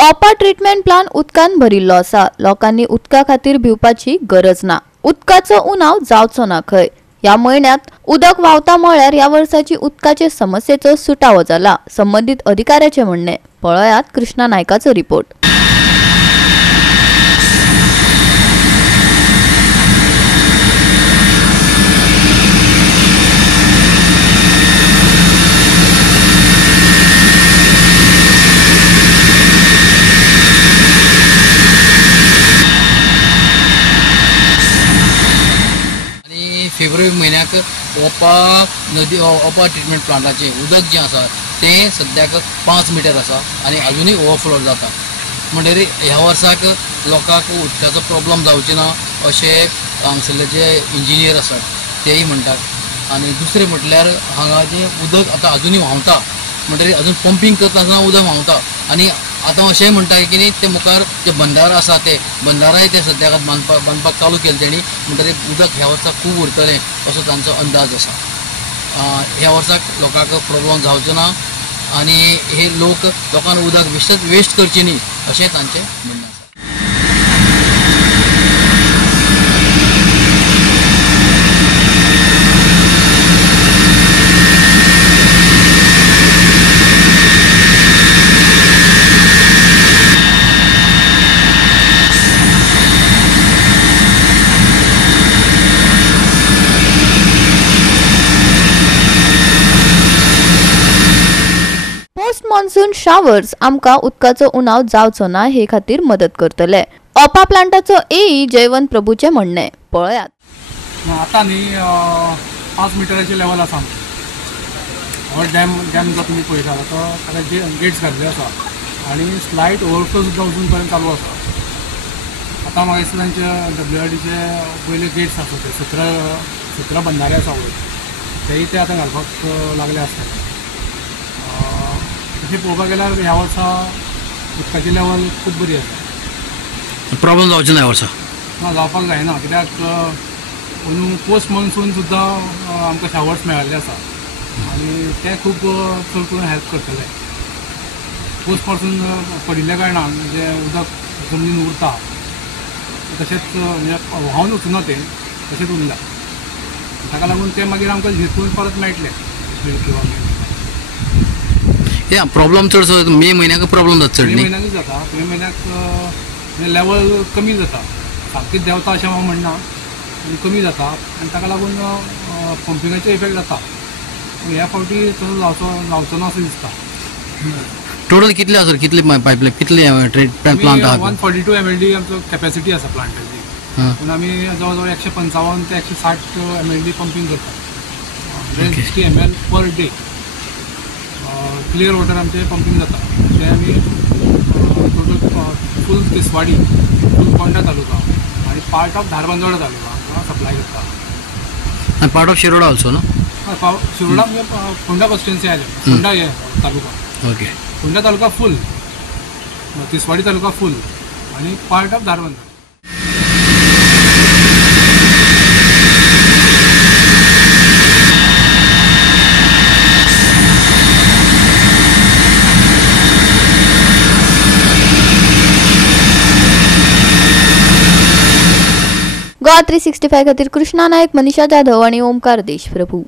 Opa treatment plant उदकान भरिल्लो आसा। लोकांनी उदका खातीर भिवपाची गरज ना। उदकाचो उणाव जावचो ना खंय। या म्हयन्यात उदक व्हांवता म्हळ्यार या वर्साची उदकाचे समस्येचो सुटावो जाला, संबंधित अधिकाऱ्याचे म्हणणे। पळयात कृष्णा नायकाचो रिपोर्ट। फेब्रुवारी म्हयन्याक ऑपा ट्रीटमेंट प्लांटाचे उदक जे आसा ते सद्याक 5 मिटर आसा आणि अजूनही ओवरफ्लो जाता। म्हणजे ह्या वर्साक लोकांक उदकाचो प्रॉब्लेम जावचे ना अशें हांगासरले जे इंजिनियर आसात तेही म्हणटात। आणि दुसरें म्हटल्यार हांगा जे उदक आतां अजूनही व्हांवता, म्हणजे अजून पंपिंग करता आसतना उदक व्हांवता। आणि आतां अशेंय म्हणटा की न्ही ते मुखार जे बंधारा आसा ते बंधाराय ते सद्याक बांदपाक चालू केले तेणी, म्हणटकीर उदक ह्या वर्साक खूब उरतलें असो तांचो अंदाज आसा। ह्या वर्साक लोकांक प्रॉब्लेम जावचो ना आणि हे लोकांनी उदक वेस्ट करचें न्ही अशें तांचें म्हणणें आसा। पोस्ट मॉन्सून शावर्स आमकां उदकाचो उणाव जावचो ना हे खातीर मदत करतले। ऑपा प्लांटाचो एई जयवंत प्रभूचे म्हणणे। पळयात। आता न्ही 5 मिटराचे लेवल आसा। हो डॅम जर तुम्ही पळयता तो ताका गेट्स घातले आसा आणि स्लायट ओवरफ्लो सुद्दां अजून पर्यंत चालू आसा। आता म्हाका दिसता तांचे WRDचे पयले गेट्स आसा ते 17 बंधारे आसा वयर तेय ते आतां घालपाक लागले आसता। तशें पळोवपाक गेल्यार ह्या वर्सा उदकाची लेवल खूब बरी आसा। प्रॉब्लेम जावचो ना ह्या वर्सा? ना, जावपाक जायना, कित्याक पोस्ट मॉन्सून सुद्दां आमकां शावर्स मेळिल्ले आसा आणि ते खूब चड करून हेल्प करतले। पोस्ट मॉन्सून पडिल्ल्या कारणान जे उदक जमनीन उरता तशेंच म्हणजे व्हांवन वचूना ते तशेंच उरला, ताका लागून ते मागीर आमकां झिरपून परत मेळटले। प्रॉब्लेम चडसो मे म्हयन्याक प्रॉब्लेम जाता चड न्ही? मे म्हयन्याकूच जाता। मे म्हयन्याक लेवल कमी जाता, सामकीच देंवता अशें हांव म्हणना, आनी कमी जाता आनी ताका लागून पंपिंगाचो इफेक्ट जाता। ह्या फावटी तसो जावचो ना असो दिसता। टोटल कितले आसा? कितले पायपलायन कितले ट्रीटमेंट प्लांट आहा? 142 MLD आमचो कॅपॅसिटी आसा प्लांटाची, पूण आमी जवळ जवळ 155 ते 160 MLD पंपिंग करता। 160 ml per day clear water आमचे पंपिंग जाता। ते आमी टोटल फूल तिसवाडी, फूल फोंडा तालुका आणि part of Dharbandora taluka supply करता। पार्ट ऑफ शिरोडा ऑल्सो ना? शिरोडा म्हणजे फोंडा कॉन्स्टिट्युएन्सी आहे, फोंडा हे तालुका। ओके। फोंडा तालुका फूल, तिसवाडी तालुका फूल आणि पार्ट ऑफ धारबांदोडा। गोवा 365 खातीर कृष्णा नायक, मनीषा जाधव आणि ओमकार देशप्रभू।